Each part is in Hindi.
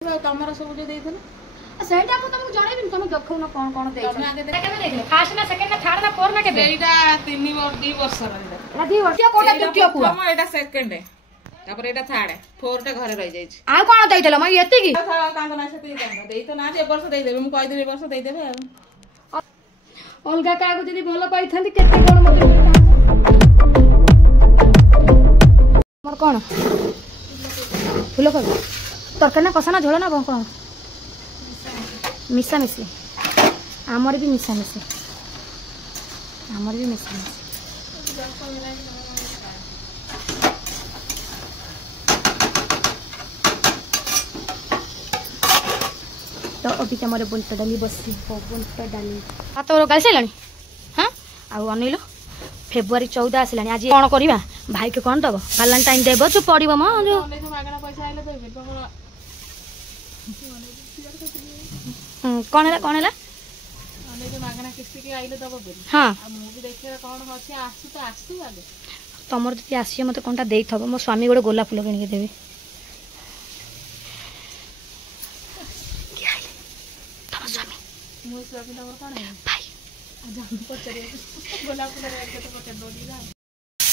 तमर सब जो देइथलो सेटा को तुमको जणैबिन तुम देखौ न कोन देइछ तुम आगे केबे देखले फर्स्ट ना सेकंड ना थर्ड ना फोर्थ ना केबे एटा 3 वर्ष रा एटा 2 वर्ष कोटा द्वितीय कुआ हम एटा सेकंड है तापर एटा थर्ड है फोर्थ घरे रह जाई छी आ कोन देइथलो म एति की कांग ना से देइ तो ना ए वर्ष देइ देबे हम कहि देबे ए वर्ष देइ देबे अलगा कागो जदी भलो पाइथांती केते कोन मते मोर कोन फुलो को तरकारी ना कसा ना झोल ना कोन मिसा मिसी आमर भी मिसा मिसी आमर भी मिसा मिसी तो अभी मोर बुलट डाली बसी बुलट डाली तो गाल सारे हाँ आउ अनिल फेब्रुआरी 14 आसलानी आज कौन करवा भाई के कौन दब भैलेंटाइन देव तू पड़ मो जो कौन है कौन है हाँ तुम जी आस मत कौन दे मो स्वामी गोटे गोलाप फूल किनिक देवी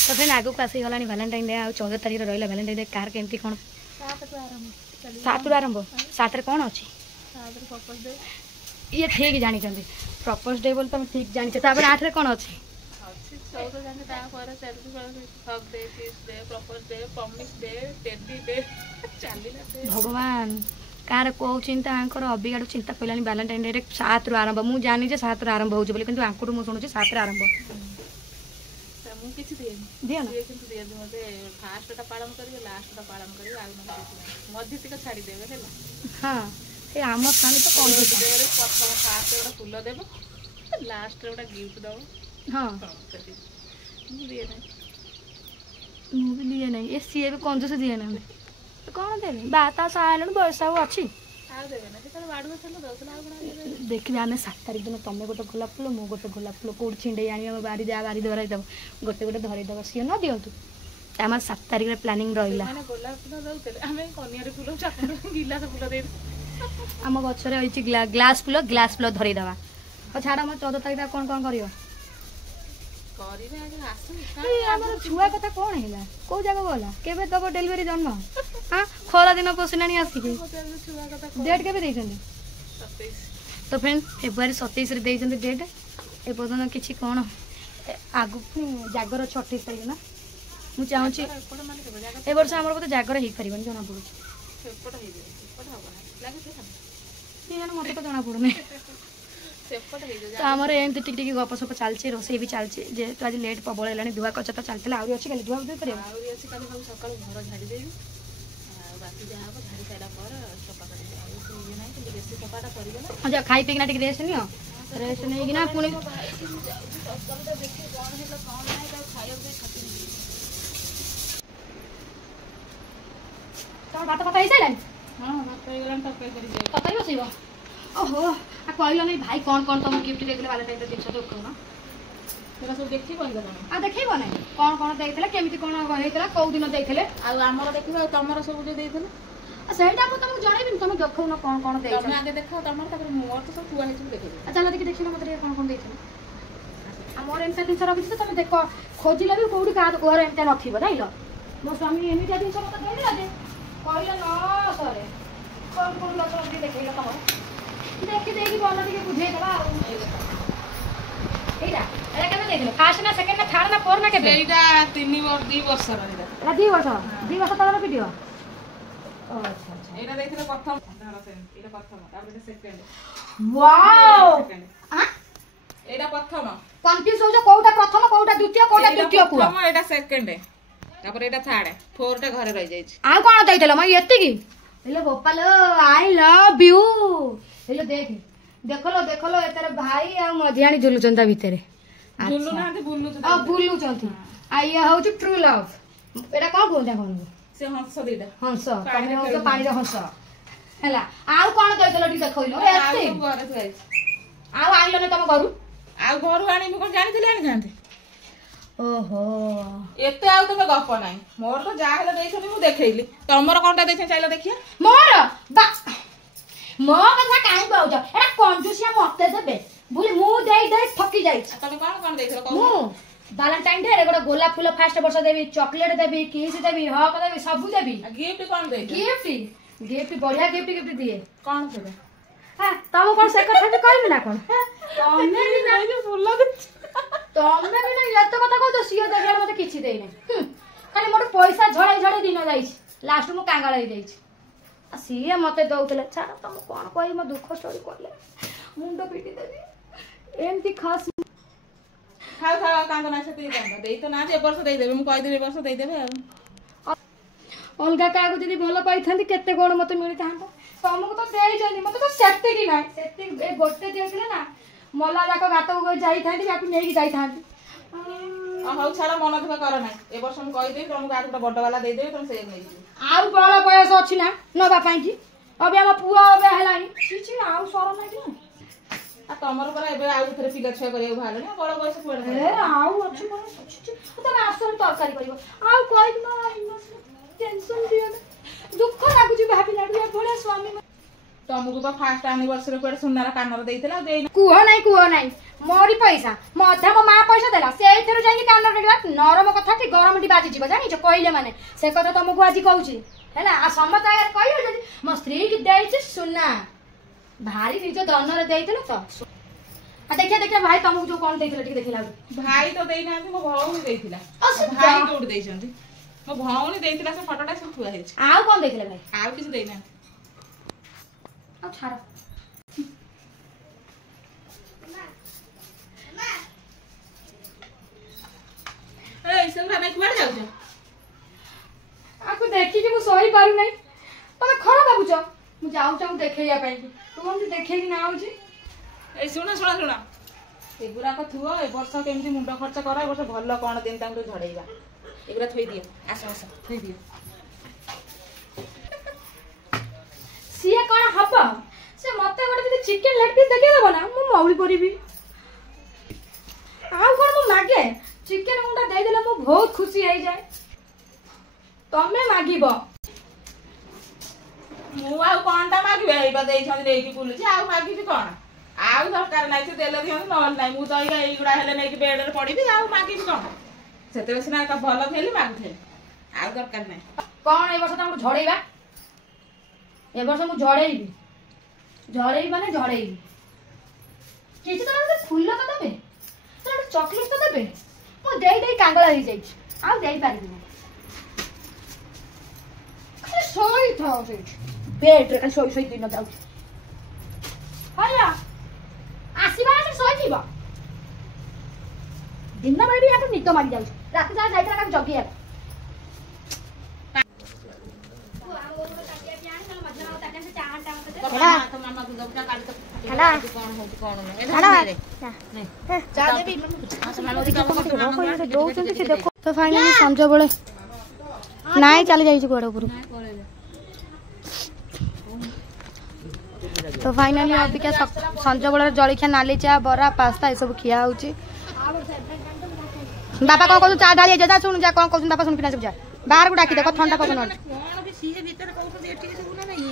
तो फ्रेंड आगू आसीगला भैलेंटाइन डे आ 14 तारीख रहा भैलेंटाइन डे कार केमती कौन 7 रु आरंभ 7 कौन अच्छी ये ठीक जानी प्रपोज डे बोल तुम ठीक जानी 8 कौन अच्छी भगवान कार कौ चिंता अबिगाड़ चिंता पड़ानी भैलेंटाइन डे 7 रु आरंभ मुझे जानी 7 रु आरंभ हो मुझे 7 रु आरंभ हाँ आम स्वामी तो कौन फूल देव लास्ट गिफ्ट दब हाँ मुझे दिए ना ये सी भी कंजूस दिए ना तो कौन देवे बात आने बयस अच्छी देखिए आम 7 तारीख दिन तुम गोटे गोलाप फूल मु गोटे गोलाप फूल कौट छिंडे आनी बारी जा बारी धरईदेव गोटे गोटे धरईदेव सी न दिंतु आम 7 तारीख में प्लानिंग रहा आम गचर रही ग्लास फूल धरईदेवा और छाड़ आम 14 तारीख कौन कौन कर छुआ कथा कौन है कौ जगह गला केबे दब डेलीवरी जन्म हाँ खरा दिन पशिला आसिक डेट के तो फ्रेंड फेब्रुआरी 27 डेट ए पर्यटन किसी कौन आगु जागर 28 तारीख ना मुझे चाहूँगी ए वर्ष आम बोलते जागर हो पार जना पड़े मत तो जना पड़ूनी तो आमर एमती टिक गप सप चलती रोसे भी चलती जेहेतु आज लेट प्रबल है धुआ कचा तो चलता आहरी अच्छी खाली धुआ धुई कर अच्छा खाई पीना टे रेस्ट नियो रेस्ट नहीं पुणी भात कथा हो सारे तक बसब ओहो कहल नहीं भाई कौन कौन तुम गिफ्ट देते भैलेंटाइन डे जिन देखो सब देखी देखेब ना कौन कौन देते केमी कौन होता कौ दिन देते आमर देखो तमर सब जो देइथलो सेटा को तुमको जणैबिन तुम देखौ न कौन कौन देइछ तुम आगे देखो तमर तापर मोर तो सब थुआ हेछु देखै अच्छा लगे देखिन मते कौन कौन देइछ हमर एमता दिन रखि तुम देखो खोजिले भी कोडी का घर एमता नथिबो दाइलो मो स्वामी एमिता दिन मते देले दे कहले न सरे कौन कौन लोग भी देखैला तुम देखि देखि बोल टिके बुझे देबा एटा एटा केबे देखलो फर्स्ट ना सेकंड ना थर्ड ना फोर्थ ना केबे एटा 2 वर्ष रा एटा 2 वर्ष तळर वीडियो अच्छा अच्छा एटा देखिले प्रथम एटा प्रथम तापर एटा सेकंड वाओ हां एटा प्रथम कंफ्यूज हो जो कोटा प्रथम कोटा द्वितीय कुआ प्रथम एटा सेकंड है तापर एटा थर्ड है फोर्थ घरे रह जाई छी आ कोन दैतलो म एत्ती की हेले गोपाल आई लव यू हेले देखलो एतर भाई आ मझियाणी झुलुचंता भितरे झुलु ना बुल्लु आ बुल्लुचंती आ ये हो जो ट्रू लव एटा कोन कोन कोन से हंस दीटा हंस तमे हो तो पानी रे हंस हैला आ कोन दैतलो टी देखइलो एत्ती घरे थुआई आ आइलो ने तम घरु आ घरु आनी म कोन जानि थिले आनी थांते ओहो एते आउ तमे गप नाही मोर तो जा हेले देइछनी मु देखैली तमर कोनटा देइछ चाइला देखिया मोर बा मो कथा काहे कहउछ एटा कंजूसिया मते देबे बुली मु देई देई थकी जाई तमे कोन देइथलो मु वैलेंटाइन डे रे गोटा गोलाप फूल फास्ट वर्ष देबी चॉकलेट देबी किस देबी हक देबी सब देबी गिफ्ट कोन दे गिफ्ट बढ़िया गिफ्ट दिए कोन देबे हां तम कोन से कथा के कहबी ना कोन तमे भी ना फूल तमे भी ना एत कथा कह दो सियो देखला मते किछि देई नै खाली मोर पैसा झड़ाई झड़ाई दिन जाई लास्ट मु कांगाळ होई जाई सिए मते दउतले छाड़ तम कोन कहि म दुख स्टोरी करले मुंडो पीटी देबी एमती खास खाओ खाओ कांग ना से देई तो ना जे वर्ष देई देबे मु कहि देबे वर्ष देई देबे अलगा कागो जदी भलो पाइथांती केते कोन मते मिली थांता तमको तो देई जनी मते तो सेते की नाही सेते ए गोटे देथिले ना मला जाको गातो गई जाई थांती याकु नेकी जाई थांती हौ छाड़ा मन दुख कर ना ए वर्ष मु कहि देबे तुमको आठ बड़ वाला देई देबे तुम से नै आउ बड़ बयस अछि ना नबा पाई की अबे हम पुआ अबे हलानी छी आउ सर ना की आ तमर पर एबे आउ थरे पिला छय करियो भालो ना बड़ बयस पड़ ए आउ अछि कोन तबे आसन तरकारी करिवो आउ कोइ न टेंशन दियो दुख लागु जी भाबी लाडू बड़ा स्वामी तमको तो फर्स्ट एनिवर्सरी को सुनार कानर देइतला देई कुह नाही मोरी पैसा मध्य मो मां पैसा देला से एथरो जाई कानर देला नरम कथा कि गरम टी बाजी जीव जानि छ कहिले माने से कथा तुमको आज कहूची हैला आ समत आगर कहियो जदी मो स्त्री की देई छ सुना भारी निज दनर देइतलो तो आ देखिए भाई तुमको जो कोन देइतलो ठीक देखिला भाई तो देई ना मो भौनी देइतिला भाई कोड देइछंती मो भौनी देइतिला से फोटोटा सब थुआ हेछ आउ कोन देखले भाई आउ किछ देई ना आ छाड़ ए सेमरा नै कुआर जाउ छ आको देखि कि मु सही पारु नै तमे खरा बाबू छ मु जाउ छ मु देखैया पई तू हम देखै कि ना आउ छी ए सुना एगुरा को थुओ ए वर्ष केमती मुंड खर्च कर ए वर्ष भलो कोन दिन तांको झड़ेइबा एगुरा थई दियो आस थई दियो सिया कोन हब से मते गोटे जदी चिकन लेग पीस देखै देबो ना मु मौली परिबी आउ कोन मु मागे चिकन मुंडा दे देले मु बहुत खुशी होई जाय तमे मागिबो मु आउ कोनटा मागिबे एबा देई छन देई की पुलुची आउ मागिबी कोन आउ सरकार नाइ से देले दियो न नाइ मु तो एगुडा हेले नै कि बेड रे पड़ीबी आउ मागिबी कोन सेते सिना का भलो थेली मागथे आउ दरकार नै कोन ए वर्ष तमको झड़ेइबा ए वर्ष मु झड़ेइबी माने झड़ेइबी किछि तो फूल तो देबे तो चॉकलेट तो देबे मु देई कांगला हो जाई आउ देई पारिबी खाली सोई थाओ से बेड रे खाली सोई दिन जाउ हाया आसीबा से सोई जीवा दिन बेले भी याक निद मारी जाउ रात जा जाई का जगी याक तो फाइनली संज बेले नाई चली जाइए गोड़ ऊपर तो फाइनली अबिका संज बेले जलिखिया नाली चा बरा पास्ता ये सब खिया होची बापा कौन कहू चा ढाली जा सुन जा कौन कहू बापा सुन किना सब जा बाहर को डाकी देखो ठंडा पवन होची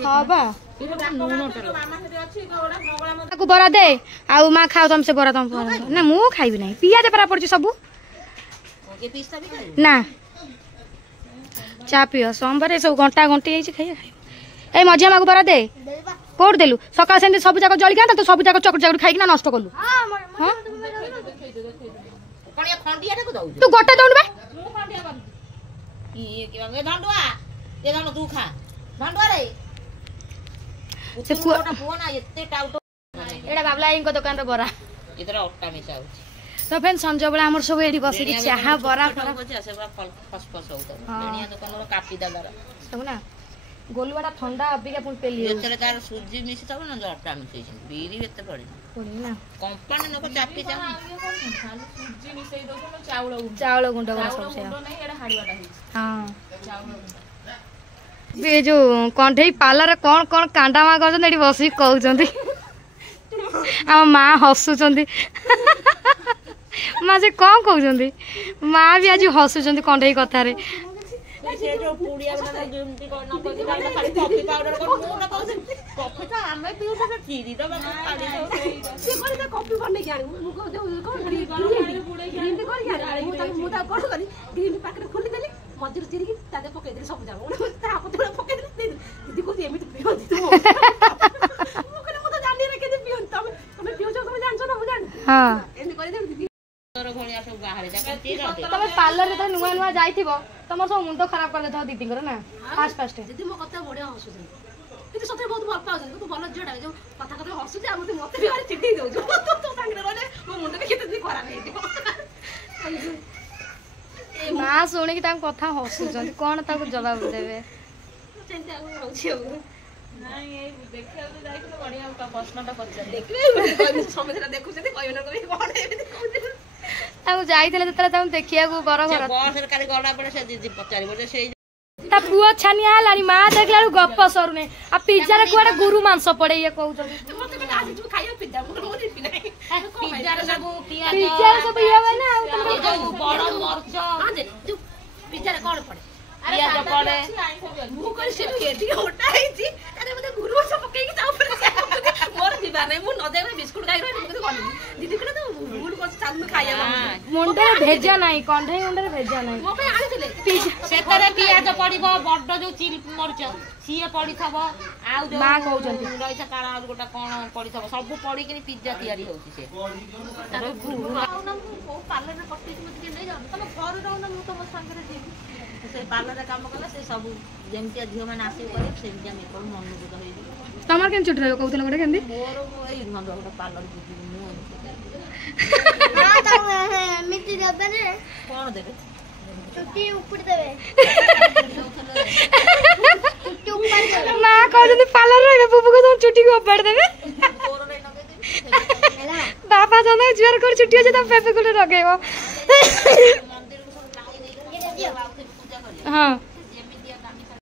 हां बा को बरा दे आ मां खाओ तुम से बरा तुम ना मु खाइबी नहीं पियाज परा पड़ची सब ना चा पियो सोमवार सब घंटा घंटी जाई खाइए ए मझिया मागु बरा दे कोड देलु सकाळ सेंदी सब जाक जळी का तो सब जाक चकट चकट खाइ ना नष्ट करलु हां कोनिया खंडियाटा को दउ तू गोटे दउन बे मु खंडिया कर ये कि ए धंडुआ ए धंड तू खा धंडुआ रे से कोटा फोन आ एते टाउट एडा बाबला इनको दुकान रे बरा इधर अट्टा मिसा हो तो फेन संजय बेला हमर सब एडी बसी कि चाहा बरा खरा से फस फस हो तो बेनिया दुकान रो कापी दादार सब ना गोलुवाटा ठंडा अबिका पुन पेली एतरे तार सुजी मिसी तब ना अट्टा मिसी बीरी एते पड़ी ना कंपनी नको चापी चा सुजी मिसई दो न चावल गुंड सब से नहीं एडा हाड़ीवाटा है हां चावल बे जो कंठेई पाला रे कोन कोन कांडा मा कर एडी बसी कहउचंदी आ मां हसुचंदी मां जे कोन कहउचंदी मां भी आज हसुचंदी कंठेई कथा रे से जो पुड़िया बना जुमती को न को खाली कॉफी पाउडर को मु न कहू कॉफी तो हम ଆମେ ପିଉ ତ କ୍ଷୀରି ତ ସେ କରି ତା କଫି ବନେଇକି ଆଣିବୁ ମୁଁ ଗ୍ରୀନ୍ କରିକି ଆଣି ମୁଁ ତାକୁ କଣ କଲି ଗ୍ରୀନ୍ ପାଖରେ ଖୋଲିଦେଲି ମଝିରୁ ଚିରିକି ତା ଦେହରେ ପକେଇଦେଲି ସବୁ ଯାକ ତା ହାତ ପକେଇଦେଲି ଦିଦି କହୁଛି ଏମିତି ପିଅନ୍ତି ମୁଁ କହିଲି ମୁଁ ତ ଜାଣିନି ନା କେମିତି ପିଅନ୍ତି ତମେ ପିଉଛ ତମେ ଜାଣିଛ ନା ମୁଁ ଜାଣିନି ଏମିତି କରିଦେବି ଦିଦି ତମେ ପାର୍ଲର ଯେତେବେଳେ ନୂଆ ନୂଆ ଯାଇଥିବ ତମର ସବୁ ମୁଣ୍ଡ ଖରାପ କରିଦେଇଥିବ ଦିଦିଙ୍କର ନା ଫାଷ୍ଟ ଦିଦି ମୋ କଥା ବଢିଆ ହସୁଛନ୍ତି କିନ୍ତୁ ସତରେ ବହୁତ ଭଲ ପାଉଛନ୍ତି ତୁ ଭଲ ଝିଅଟା ଯୋଉ କଥା କଥା ହସୁଛି ଆଉ ମତେ ବି ଭାରି ଚିଡେଇ ଦଉଛୁ ତୋ ସାଙ୍ଗରେ ରହିଲେ ମୋ ମୁଣ୍ଡ ବି କେତେ ଦିନ ଖରାପ ହେଇଯିବ ମା ଶୁଣିକି ତାଙ୍କ କଥା ହସୁଛନ୍ତି କଣ ତାକୁ ଜବାବ ଦେବେ ସେମିତି ଆଉ ରହୁଛି ଆଉ ନାଇଁ ଏଇ ଦେଖିବାକୁ ଯାଇଥିଲୁ ବଢିଆ ପ୍ରଶ୍ନଟା ପଚାରି ଦେଖିବେ ସମସ୍ତେ ଦେଖୁଛନ୍ତି କହିବେ ନା କହିବେ କଣ ଏମିତି କହୁଥିଲେ ତାଙ୍କୁ ଯାଇଥିଲେ ଯେତେବେଳେ ତାଙ୍କୁ ଦେଖିବାକୁ ବର ଘର ବସରେ କାଲି ଗଲା ପରେ ସେ ଦିଦି ପଚାରିବ ଯେ ସେଇ ତା ପୁଅ ଛାନିଆ ହେଲାଣି ମା ଦେଖିଲା ବେଳକୁ ଗପ ସରୁନି ଆଉ ପିଜାରେ କୁଆଡେ ଗୁରୁ ମାଂସ ପଡେ ଇଏ କହୁଛନ୍ତି ପିଜାରେ ସବୁ ପିଜାରେ ସବୁ ଇଏ ହୁଏ ନା ଆଉ ତମର ଯୋଉ ବଡ ମରିଚ ପିଜାରେ କଣ ପଡେ ପିଆଜ ପଡେ ମୁଁ କହିଲି ସେ ଏତିକି ମୋଟା ହେଇଛି ତାହେଲେ ମତେ ଗୁରୁ ମାଛ ପକେଇକି ତା ଉପରେ ମୋର ଯିବାର ନାହିଁ ମୁଁ ନ ଦେବେ ବିସ୍କୁଟ ଖାଇ ରହିବି ମୁଁ ଗଲି ଦିଦି କହିଲେ ତୁ ଭୁଲ କରୁଛୁ ଚାଲୁନ ଖାଇବା ମୁଣ୍ଡରେ ଭେଜା ନାହିଁ କଣ୍ଢେଇ ମୁଣ୍ଡରେ ଭେଜା ନାହିଁ ମୋ ପାଇଁ ଆଣିଥିଲେ ସେଥିରେ ପିଆଜ ପଡିବ ବଡ ଯୋଉ ଚିଲି ମରିଚ ସିଏ ପଡିଥିବ ଆଉ ଯୋଉ ମା କହୁଛନ୍ତି ରହିଥା କାଳ ଆଉ ଗୋଟେ କଣ ପଡିଥିବ ସବୁ ପଡିକିନି ପିଜ୍ଜା ତିଆରି ହଉଛି ସେ ପାର୍ଲରରେ ପକେଇଛି ମତେ ଟିକେ ନେଇଯାଉ ତମ ଘରେ ରହୁନ ମୁଁ ତମ ସାଙ୍ଗରେ ଯିବି ସେ ପାର୍ଲରରେ କାମ କଲେ ସେ ସବୁ ଯେମିତିଆ ଝିଅ ମାନେ ଆସିକି କରିବେ ସେମିତିଆ ମେକଅପ୍ ମନୋଯୋଗ ହେଇଯିବ ତମର କେମିତି ଛୁଟି ରହିବ କହୁଥିଲେ ଗୋଟେ କେମିତି ମୋର ଏଇ ଗୋଟେ ପାର୍ଲର ବୁଝିବି ମୁଁ ଏମିତି ଦେବେ କଣ ଦେବେ ଚୁଟି ଉପଡ଼ି ଦେବେ ମା କହୁଛନ୍ତି ପାର୍ଲର ରହିବେ ବୁବୁକୁ ତମ ଚୁଟିକୁ ଓପାଡ଼ି ଦେବେ ବାପା ଜଣେ ଝିଅର କୋଉ ଚୁଟି ଅଛି ତମ ପେପେ କୋଉଠି ଲଗେଇବ ହଁ